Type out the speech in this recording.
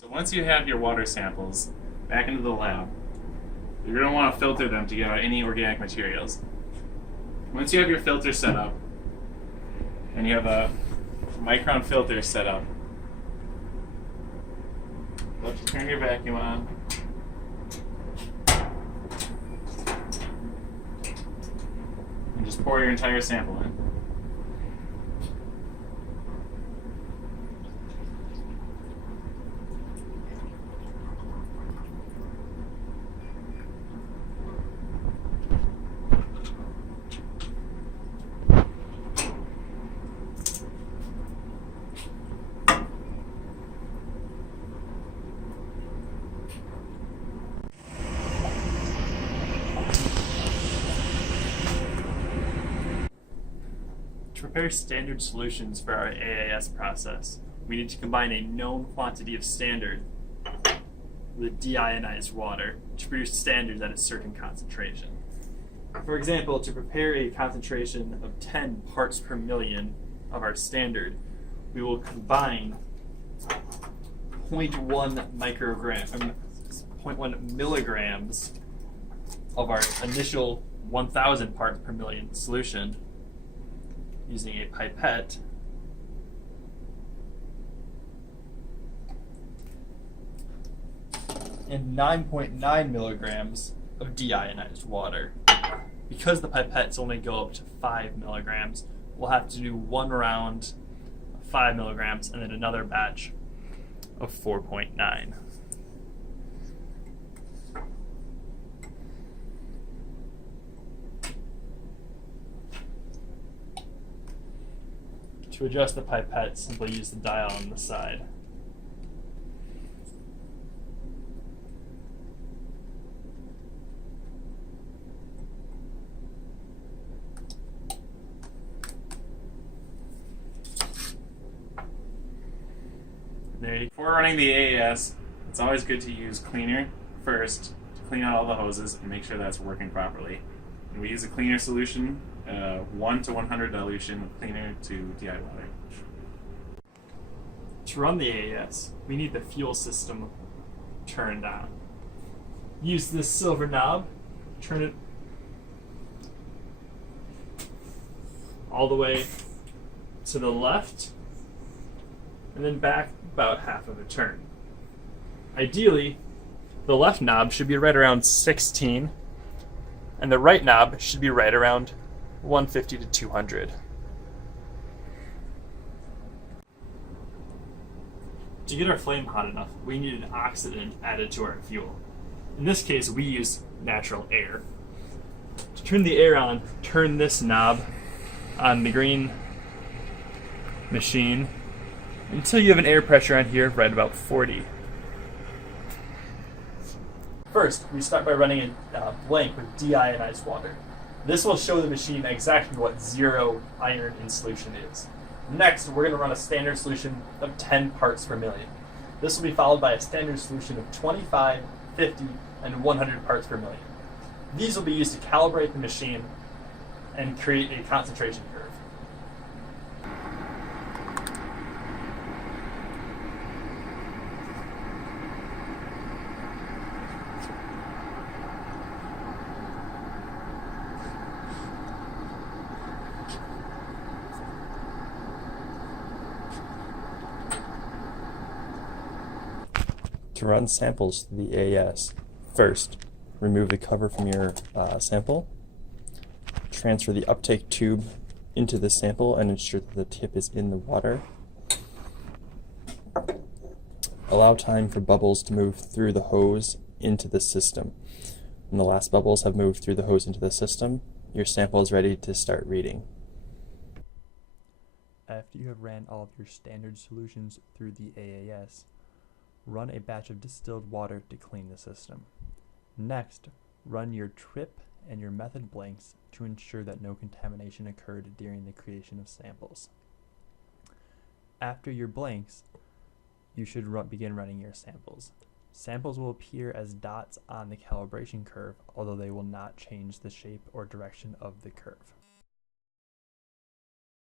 So once you have your water samples back into the lab, you're going to want to filter them to get out any organic materials. Once you have your filter set up, and you have a micron filter set up, let's turn your vacuum on. And just pour your entire sample in. To prepare standard solutions for our AAS process, we need to combine a known quantity of standard with deionized water to produce standards at a certain concentration. For example, to prepare a concentration of 10 parts per million of our standard, we will combine 0.1 milligrams of our initial 1,000 parts per million solution using a pipette and 9.9 milligrams of deionized water. Because the pipettes only go up to 5 milligrams, we'll have to do one round of 5 milligrams and then another batch of 4.9. To adjust the pipette, simply use the dial on the side. Before running the AAS, it's always good to use cleaner first to clean out all the hoses and make sure that's working properly. And we use a cleaner solution, 1 to 100 dilution of cleaner to DI water. To run the AAS, we need the fuel system turned on. Use this silver knob, turn it all the way to the left, and then back about half of a turn. Ideally, the left knob should be right around 16, and the right knob should be right around 150 to 200. To get our flame hot enough, we need an oxidant added to our fuel. In this case, we use natural air. To turn the air on, turn this knob on the green machine until you have an air pressure on here right about 40. First, we start by running a blank with deionized water. This will show the machine exactly what 0 iron in solution is. Next, we're going to run a standard solution of 10 parts per million. This will be followed by a standard solution of 25, 50, and 100 parts per million. These will be used to calibrate the machine and create a concentration curve. To run samples to the AAS, first, remove the cover from your sample, transfer the uptake tube into the sample and ensure that the tip is in the water. Allow time for bubbles to move through the hose into the system. When the last bubbles have moved through the hose into the system, your sample is ready to start reading. After you have ran all of your standard solutions through the AAS, run a batch of distilled water to clean the system. Next, run your trip and your method blanks to ensure that no contamination occurred during the creation of samples. After your blanks, you should begin running your samples. Samples will appear as dots on the calibration curve, although they will not change the shape or direction of the curve.